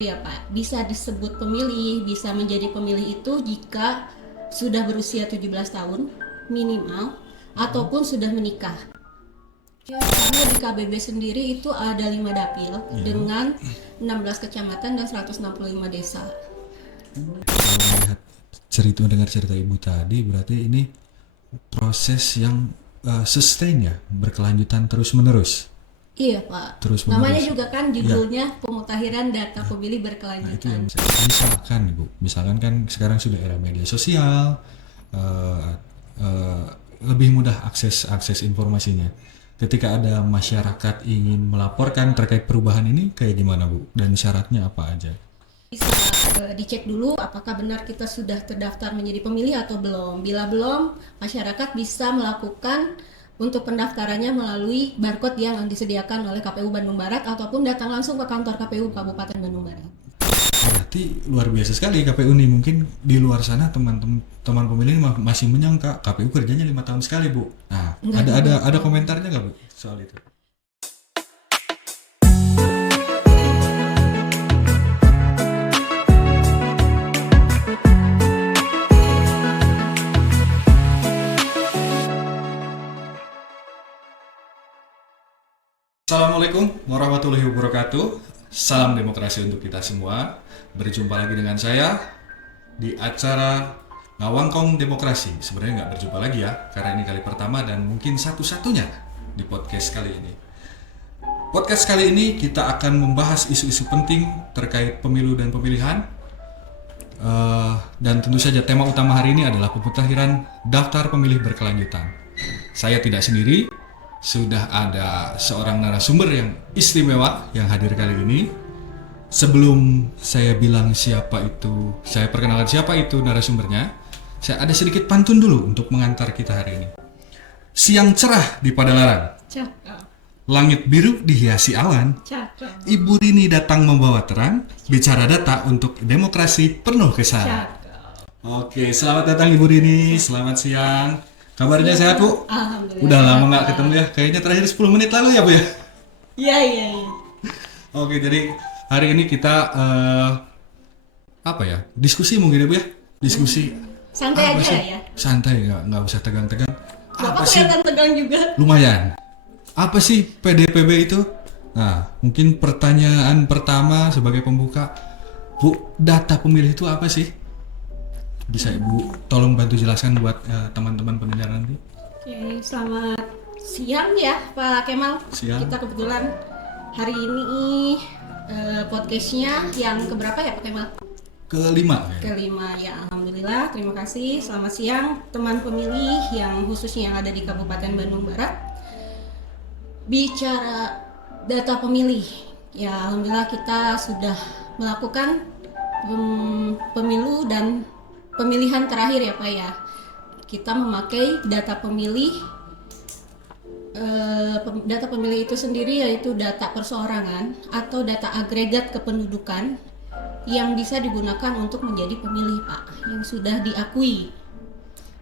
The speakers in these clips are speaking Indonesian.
Ya Pak, bisa disebut pemilih, bisa menjadi pemilih itu jika sudah berusia 17 tahun minimal ataupun sudah menikah. Ya, karena di KBB sendiri itu ada 5 dapil dengan 16 kecamatan dan 165 desa. Kalau melihat dengar cerita ibu tadi, berarti ini proses yang sustain ya, berkelanjutan terus menerus. Iya Pak, Terus namanya menerus. juga kan Ya. judulnya pemutakhiran data pemilih Nah itu berkelanjutan. yang misalkan ibu, misalkan kan sekarang sudah era media sosial, eh, eh, lebih mudah akses informasinya. Ketika ada masyarakat ingin melaporkan terkait perubahan ini, kayak gimana bu? Dan syaratnya apa aja? Bisa dicek dulu apakah benar kita sudah terdaftar menjadi pemilih atau belum. Bila belum, masyarakat bisa melakukan untuk pendaftarannya melalui barcode yang disediakan oleh KPU Bandung Barat ataupun datang langsung ke kantor KPU Kabupaten Bandung Barat. Berarti luar biasa sekali KPU nih. Mungkin di luar sana teman pemilih masih menyangka KPU kerjanya 5 tahun sekali bu. Nah, Enggak ada komentarnya nggak bu soal itu? Assalamualaikum warahmatullahi wabarakatuh. Salam demokrasi untuk kita semua. Berjumpa lagi dengan saya di acara Ngawangkong Demokrasi. Sebenarnya nggak berjumpa lagi ya, karena ini kali pertama dan mungkin satu-satunya di podcast kali ini. Podcast kali ini kita akan membahas isu-isu penting terkait pemilu dan pemilihan. Dan tentu saja tema utama hari ini adalah pemutakhiran daftar pemilih berkelanjutan. Saya tidak sendiri, sudah ada seorang narasumber yang istimewa yang hadir kali ini. Sebelum saya bilang saya perkenalkan siapa itu narasumbernya, saya ada sedikit pantun dulu untuk mengantar kita hari ini. Siang cerah di Padalarang, Cakep, langit biru dihiasi awan. cakep, Ibu Rini datang membawa terang, bicara data untuk demokrasi penuh kesan. cakep. Oke, selamat datang Ibu Rini, selamat siang. Kabarnya sehat Bu? Alhamdulillah. Udah lama nggak ketemu ya, kayaknya terakhir 10 menit lalu ya Bu ya? Iya, iya, iya. Oke, jadi hari ini kita diskusi mungkin ya Bu ya? Diskusi Santai apa aja sih? ya. Santai, nggak usah tegang-tegang. Bapak Apa sih? kelihatan tegang juga. Lumayan. Apa sih PDPB itu? Nah, mungkin pertanyaan pertama sebagai pembuka, Bu, data pemilih itu apa sih? Bisa Ibu tolong bantu jelaskan buat teman-teman pendengar nanti? Oke, selamat siang ya Pak Kemal. Siang. Kita kebetulan hari ini podcastnya yang keberapa ya Pak Kemal? Kelima. Ya. Kelima ya, alhamdulillah. Terima kasih. Selamat siang teman pemilih yang khususnya yang ada di Kabupaten Bandung Barat. Bicara data pemilih, ya alhamdulillah kita sudah melakukan pemilu dan pemilihan terakhir ya Pak ya. Kita memakai data pemilih. Data pemilih itu sendiri yaitu data perseorangan atau data agregat kependudukan yang bisa digunakan untuk menjadi pemilih Pak, yang sudah diakui.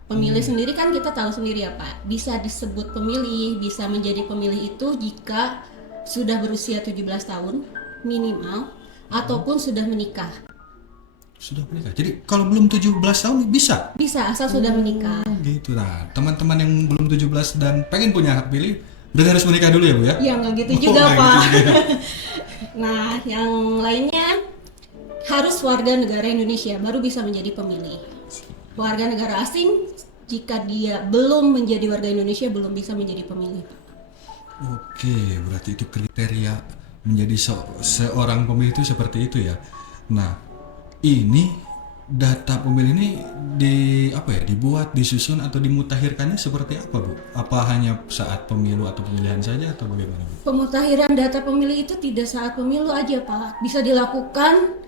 Pemilih sendiri kan kita tahu sendiri ya Pak, bisa disebut pemilih, bisa menjadi pemilih itu jika sudah berusia 17 tahun minimal ataupun sudah menikah. Sudah menikah. Jadi kalau belum 17 tahun bisa? Bisa asal sudah menikah. Gitu lah. Teman-teman yang belum 17 dan pengen punya hak pilih, berarti harus menikah dulu ya Bu ya? Ya nggak gitu juga nggak Pak. gitu juga. Nah yang lainnya harus warga negara Indonesia baru bisa menjadi pemilih. Warga negara asing jika dia belum menjadi warga Indonesia belum bisa menjadi pemilih. Oke, berarti itu kriteria menjadi seorang pemilih itu seperti itu ya. Nah, ini data pemilih ini dibuat, disusun atau dimutakhirkannya seperti apa Bu? Apa hanya saat pemilu atau pemilihan saja atau bagaimana Bu? Pemutakhiran data pemilih itu tidak saat pemilu aja Pak, bisa dilakukan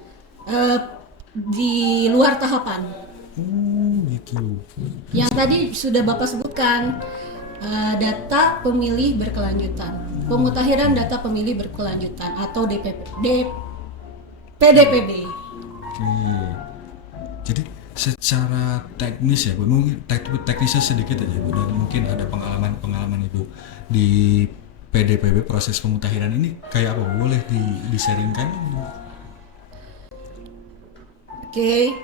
di luar tahapan. Gitu. Yang tadi sudah Bapak sebutkan, data pemilih berkelanjutan, pemutakhiran data pemilih berkelanjutan atau PDPB. Oke. Jadi secara teknis ya Bu, mungkin teknisnya sedikit aja Bu, dan mungkin ada pengalaman Ibu di PDPB proses pemutakhiran ini kayak apa? Boleh di-sharingkan? Oke,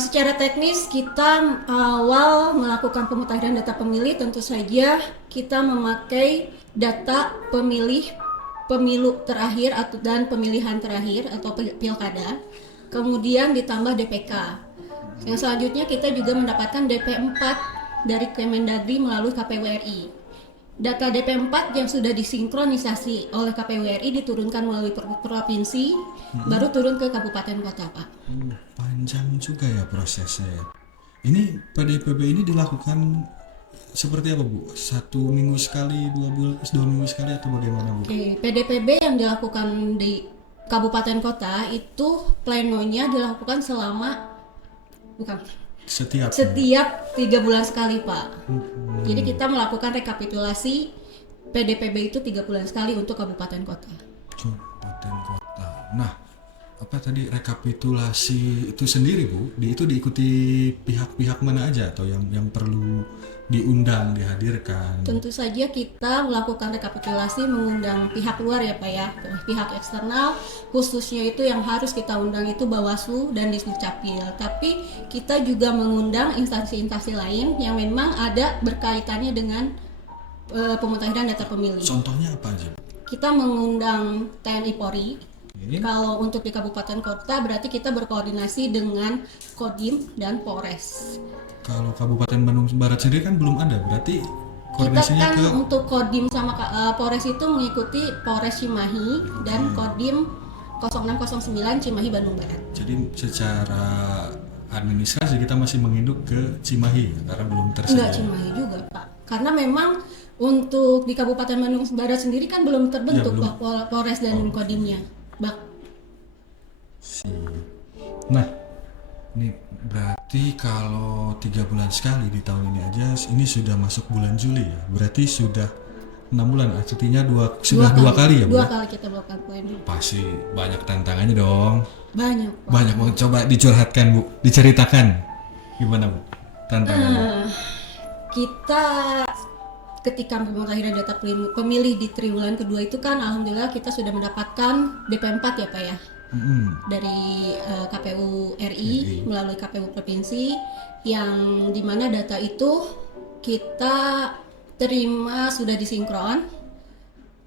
secara teknis kita awal melakukan pemutakhiran data pemilih tentu saja kita memakai data pemilih pemilu terakhir dan pemilihan terakhir atau pilkada, kemudian ditambah DPK. Yang selanjutnya kita juga mendapatkan DP4 dari Kemendagri melalui KPU RI. Data DP4 yang sudah disinkronisasi oleh KPU RI diturunkan melalui provinsi, baru turun ke kabupaten kota, Pak. Panjang juga ya prosesnya ya. Ini PDPB ini dilakukan seperti apa Bu? 1 minggu sekali, 2 minggu sekali atau bagaimana Bu? Oke, PDPB yang dilakukan di kabupaten kota itu plenonya dilakukan Setiap 3 bulan sekali, Pak. Jadi kita melakukan rekapitulasi PDPB itu 3 bulan sekali untuk kabupaten kota. kabupaten kota. Nah, apa tadi rekapitulasi itu sendiri Bu? Itu diikuti pihak-pihak mana aja atau yang perlu diundang, dihadirkan? Tentu saja kita melakukan rekapitulasi mengundang pihak luar ya Pak ya, pihak eksternal, khususnya itu yang harus kita undang itu Bawaslu dan Disdukcapil. Tapi kita juga mengundang instansi-instansi lain yang memang ada berkaitannya dengan pemutakhiran data pemilih. Contohnya apa aja? Kita mengundang TNI Polri. Oke. Kalau untuk di kabupaten kota berarti kita berkoordinasi dengan Kodim dan Polres. Kalau Kabupaten Bandung Barat sendiri kan belum ada, berarti Kita koordinasinya kan ke untuk Kodim sama Polres itu mengikuti Polres Cimahi dan Kodim 0609 Cimahi Bandung Barat. jadi secara administrasi kita masih menginduk ke Cimahi karena belum Enggak tersedia. Cimahi juga Pak, karena memang untuk di Kabupaten Bandung Barat sendiri kan belum terbentuk Ya, belum. Pak, Polres dan Kodimnya. Nah, ini berarti kalau 3 bulan sekali di tahun ini aja, ini sudah masuk bulan Juli ya. Berarti sudah 6 bulan, artinya dua kali ya Bu? Dua kali kita melakukan planning. Pasti banyak tantangannya dong. Banyak Pak. Banyak banget. Coba dicurhatkan Bu, diceritakan gimana Bu tantangannya? Kita ketika pemutakhiran data pemilih di triwulan kedua itu kan alhamdulillah kita sudah mendapatkan DP4 ya Pak ya. Dari KPU RI melalui KPU provinsi yang dimana data itu kita terima sudah disinkron,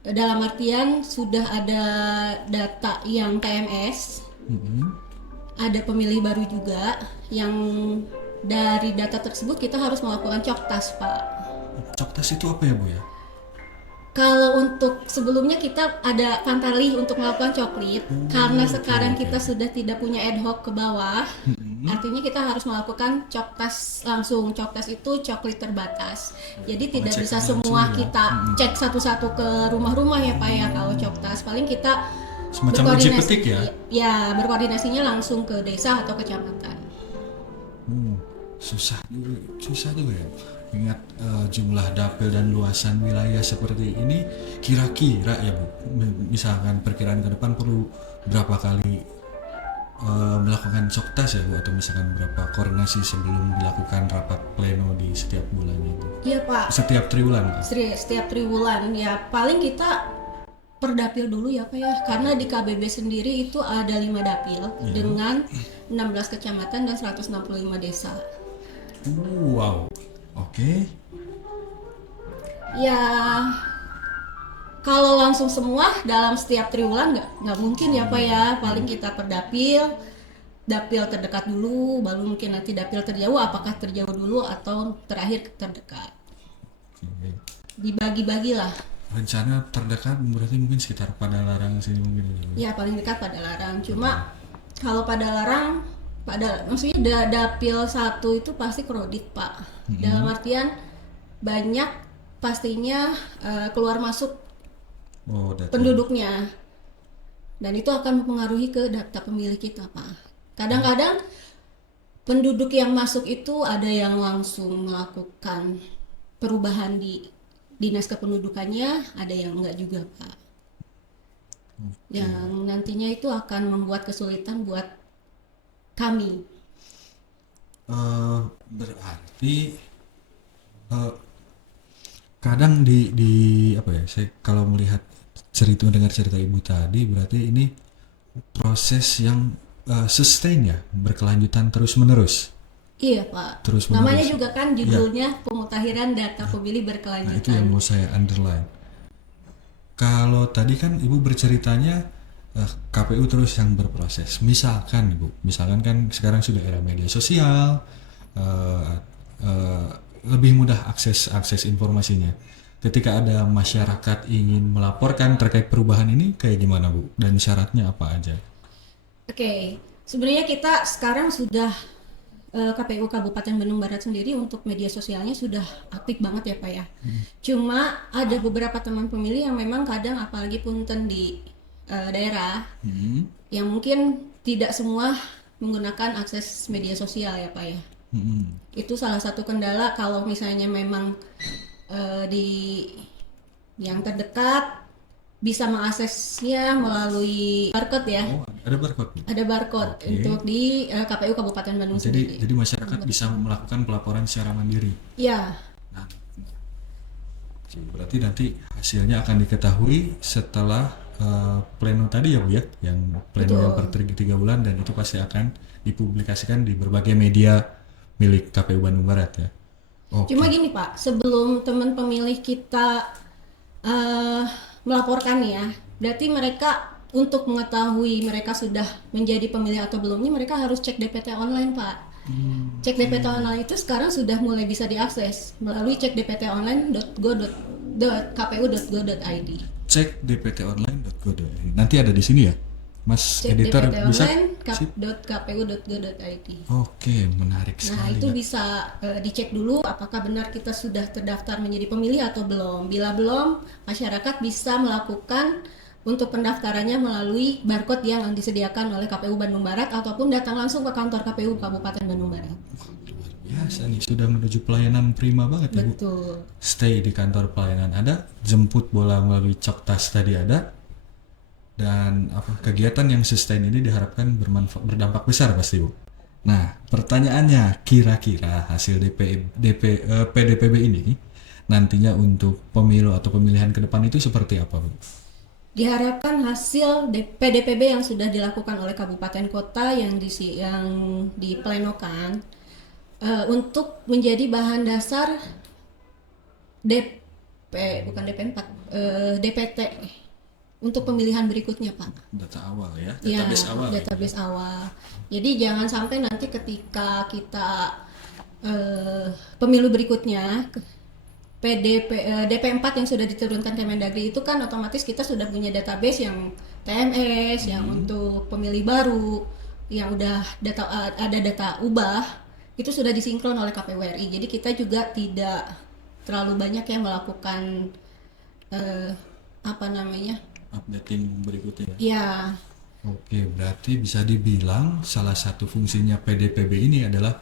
dalam artian sudah ada data yang TMS, ada pemilih baru juga yang dari data tersebut kita harus melakukan coktas Pak. Coktas itu apa ya Bu ya? Kalau untuk sebelumnya kita ada pantarlih untuk melakukan coklit, karena sekarang kita sudah tidak punya ad hoc ke bawah, artinya kita harus melakukan coktas langsung. Coktas itu coklit terbatas, jadi tidak bisa semua kita cek satu-satu ke rumah-rumah ya Pak ya. Kalau coktas paling kita Semacam uji petik ya? Ya, berkoordinasinya langsung ke desa atau kecamatan. Susah juga ya. Ingat jumlah dapil dan luasan wilayah seperti ini, kira-kira ya Bu, misalkan perkiraan ke depan perlu berapa kali melakukan coktas ya Bu, atau misalkan berapa koordinasi sebelum dilakukan rapat pleno di setiap bulannya itu? Iya Pak. Setiap triwulan Pak? Setiap triwulan ya paling kita per dapil dulu ya Pak ya, karena di KBB sendiri itu ada 5 dapil dengan 16 kecamatan dan 165 desa. Wow, oke. Ya kalau langsung semua dalam setiap triwulan nggak mungkin ya Pak ya, paling kita per dapil terdekat dulu, baru mungkin nanti dapil terjauh, apakah terjauh dulu atau terakhir terdekat. Dibagi-bagilah. Rencana terdekat berarti mungkin sekitar Padalarang sini mungkin. Ya paling dekat Padalarang. Cuma kalau Padalarang, maksudnya dapil 1 itu pasti kredit Pak. Dalam artian banyak pastinya keluar masuk penduduknya. Dan itu akan mempengaruhi ke data pemilih kita Pak. Kadang-kadang penduduk yang masuk itu ada yang langsung melakukan perubahan di dinas kependudukannya, ada yang enggak juga Pak. Yang nantinya itu akan membuat kesulitan buat kami. Berarti kadang di apa ya, saya kalau melihat mendengar cerita Ibu tadi, berarti ini proses yang sustain ya, berkelanjutan terus-menerus. Iya Pak. Terus Namanya menerus. juga kan judulnya pemutahiran data pemilih Nah, itu yang berkelanjutan. mau saya underline. Kalau tadi kan Ibu berceritanya KPU terus yang berproses. Misalkan Ibu, misalkan kan sekarang sudah era media sosial, eh, eh, lebih mudah akses informasinya. Ketika ada masyarakat ingin melaporkan terkait perubahan ini, kayak gimana Bu? Dan syaratnya apa aja? Oke, sebenarnya kita sekarang sudah KPU Kabupaten Bandung Barat sendiri untuk media sosialnya sudah aktif banget ya Pak ya. Cuma ada beberapa teman pemilih yang memang kadang apalagi punten di daerah Hmm. yang mungkin tidak semua menggunakan akses media sosial ya Pak ya. Hmm. Itu salah satu kendala kalau misalnya memang di yang terdekat bisa mengaksesnya melalui barcode ya. Oh, ada barcode Bu? Ada barcode Oke. untuk di KPU Kabupaten Bandung sendiri. Jadi masyarakat bisa melakukan pelaporan secara mandiri. Ya, Nah, berarti nanti hasilnya akan diketahui setelah pleno tadi ya Bu ya, yang pleno yang per 3 bulan, dan itu pasti akan dipublikasikan di berbagai media milik KPU Bandung Barat ya. Oke. cuma gini Pak, sebelum teman pemilih kita eh, melaporkan ya, berarti mereka untuk mengetahui mereka sudah menjadi pemilih atau belumnya, mereka harus cek DPT online Pak. Cek DPT online itu sekarang sudah mulai bisa diakses melalui cekdptonline.kpu.go.id. Cek dptonline.go.id. Nanti ada di sini ya, Mas Cek editor bisa. Sip. dptonline.kpu.go.id. Oke, menarik Nah, sekali. itu Ya. bisa dicek dulu apakah benar kita sudah terdaftar menjadi pemilih atau belum. Bila belum, masyarakat bisa melakukan untuk pendaftarannya melalui barcode yang disediakan oleh KPU Bandung Barat ataupun datang langsung ke kantor KPU Kabupaten Bandung Barat. Biasa nih, sudah menuju pelayanan prima banget ya Bu. Betul. Stay di kantor pelayanan ada, jemput bola melalui cok tas tadi ada, dan apa kegiatan yang sustain ini diharapkan berdampak besar pasti Bu. Nah, pertanyaannya, kira-kira hasil PDPB ini nantinya untuk pemilu atau pemilihan ke depan itu seperti apa Bu? Diharapkan hasil PDPB yang sudah dilakukan oleh kabupaten kota yang diplenokan untuk menjadi bahan dasar bukan DP4, DPT untuk pemilihan berikutnya Pak. Data awal ya, Ya, database awal. database awal. Jadi jangan sampai nanti ketika kita pemilu berikutnya DP4 yang sudah diturunkan Kemendagri itu kan otomatis kita sudah punya database yang TMS yang untuk pemilih baru yang udah ada data ubah itu sudah disinkron oleh KPU RI. Jadi kita juga tidak terlalu banyak yang melakukan apa namanya? Updating berikutnya. Ya, Oke, berarti bisa dibilang salah satu fungsinya PDPB ini adalah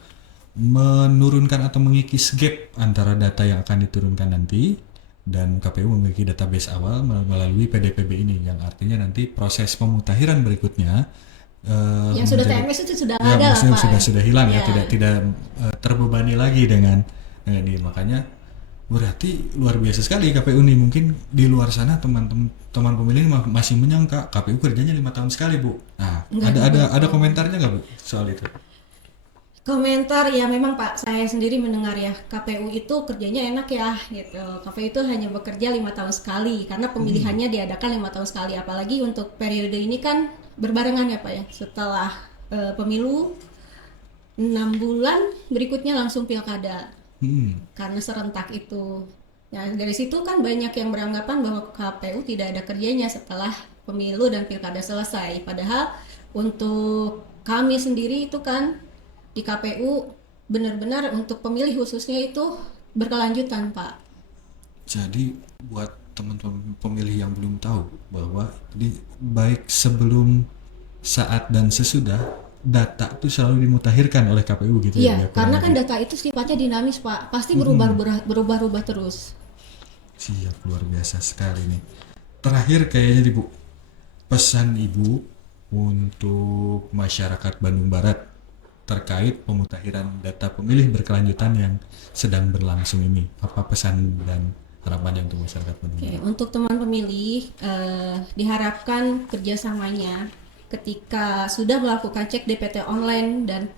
menurunkan atau mengikis gap antara data yang akan diturunkan nanti dan KPU memiliki database awal melalui PDPB ini, yang artinya nanti proses pemutahiran berikutnya yang sudah menjadi- TMS itu sudah ya, ada lah maksudnya Pak. sudah hilang ya, Ya. tidak terbebani lagi dengan ini. Makanya berarti luar biasa sekali KPU nih. Mungkin di luar sana teman pemilih masih menyangka KPU kerjanya 5 tahun sekali Bu. Nah, ada komentarnya nggak Bu soal itu? Komentar ya memang Pak, saya sendiri mendengar ya KPU itu kerjanya enak ya gitu. KPU itu hanya bekerja 5 tahun sekali karena pemilihannya diadakan 5 tahun sekali. Apalagi untuk periode ini kan berbarengan ya Pak ya. Setelah pemilu 6 bulan berikutnya langsung pilkada karena serentak itu. Nah dari situ kan banyak yang beranggapan bahwa KPU tidak ada kerjanya setelah pemilu dan pilkada selesai. Padahal untuk kami sendiri itu kan di KPU benar-benar untuk pemilih khususnya itu berkelanjutan Pak. Jadi buat teman-teman pemilih yang belum tahu bahwa baik sebelum, saat dan sesudah data itu selalu dimutakhirkan oleh KPU gitu ya. Iya, karena kan data itu sifatnya dinamis Pak, pasti berubah-ubah terus. Siap, luar biasa sekali nih. Terakhir kayaknya Bu, pesan Ibu untuk masyarakat Bandung Barat terkait pemutakhiran data pemilih berkelanjutan yang sedang berlangsung ini. Apa pesan dan harapannya untuk masyarakat Bandung Oke, Barat? untuk teman pemilih diharapkan kerjasamanya ketika sudah melakukan cek DPT online dan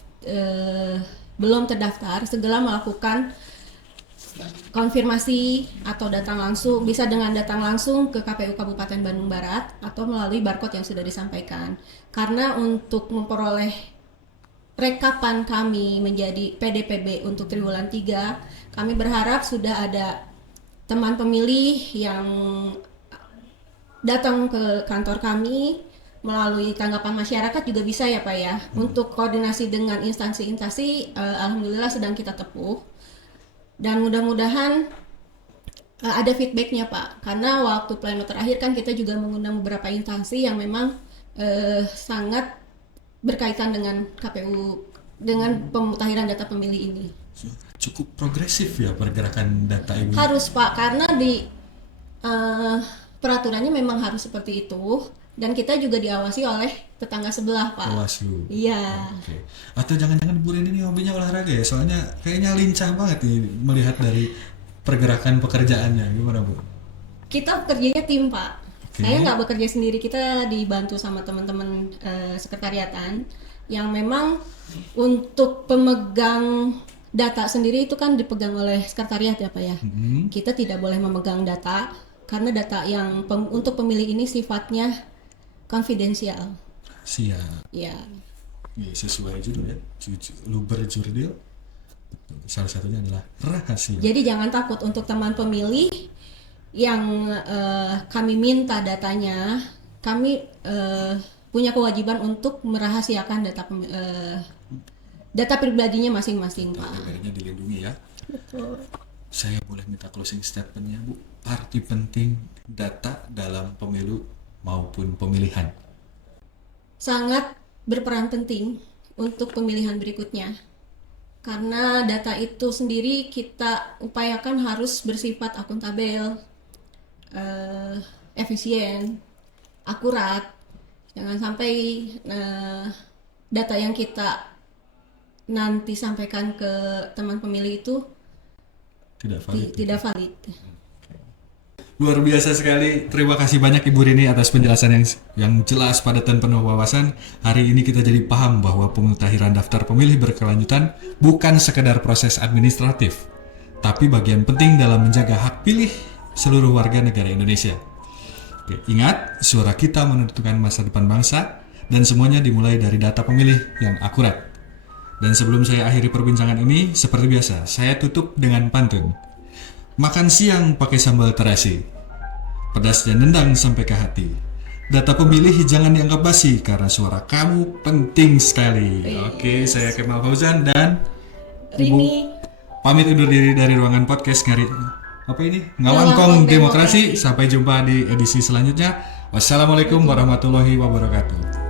belum terdaftar, segera melakukan konfirmasi atau bisa datang langsung ke KPU Kabupaten Bandung Barat atau melalui barcode yang sudah disampaikan. Karena untuk memperoleh rekapan kami menjadi PDPB untuk triwulan 3, kami berharap sudah ada teman pemilih yang datang ke kantor kami melalui tanggapan masyarakat juga bisa ya Pak ya. Untuk koordinasi dengan instansi-instansi, alhamdulillah sedang kita tempuh. Dan mudah-mudahan ada feedbacknya Pak, karena waktu pleno terakhir kan kita juga mengundang beberapa instansi yang memang sangat berkaitan dengan KPU, dengan pemutahiran data pemilih ini. Cukup progresif ya pergerakan data ini. Harus Pak, karena di peraturannya memang harus seperti itu, dan kita juga diawasi oleh tetangga sebelah Pak. Bawaslu. Iya. Oke. Atau jangan-jangan Bu Rini ini hobinya olahraga ya? Soalnya kayaknya lincah banget nih melihat dari pergerakan pekerjaannya. Gimana Bu? Kita kerjanya tim Pak. Oke. Saya nggak bekerja sendiri, kita dibantu sama teman-teman sekretariatan yang memang untuk pemegang data sendiri itu kan dipegang oleh sekretariat ya Pak ya. Kita tidak boleh memegang data karena data yang untuk pemilih ini sifatnya konfidensial. Siap. Ya. Ya, sesuai judul ya. Luber jurdil. Salah satunya adalah rahasia. Jadi jangan takut untuk teman pemilih yang kami minta datanya, kami punya kewajiban untuk merahasiakan data pribadinya masing-masing Pak. Pribadinya dilindungi ya. Betul. Saya boleh minta closing statementnya Bu. Arti penting data dalam pemilu maupun pemilihan. Sangat berperan penting untuk pemilihan berikutnya. Karena data itu sendiri kita upayakan harus bersifat akuntabel, efisien, akurat. Jangan sampai data yang kita nanti sampaikan ke teman pemilih itu tidak valid. Luar biasa sekali. Terima kasih banyak Ibu Rini atas penjelasan yang jelas, padat dan penuh wawasan. Hari ini kita jadi paham bahwa pemutahiran daftar pemilih berkelanjutan bukan sekedar proses administratif, tapi bagian penting dalam menjaga hak pilih seluruh warga negara Indonesia. Oke, ingat, suara kita menentukan masa depan bangsa dan semuanya dimulai dari data pemilih yang akurat. Dan sebelum saya akhiri perbincangan ini, seperti biasa, saya tutup dengan pantun. Makan siang pakai sambal terasi, pedas dan nendang sampai ke hati. Data pemilih jangan dianggap basi karena suara kamu penting sekali. Oke, saya Kemal Fauzan dan Rini pamit undur diri dari ruangan podcast Ngawangkong Demokrasi. Sampai jumpa di edisi selanjutnya. Wassalamualaikum warahmatullahi wabarakatuh.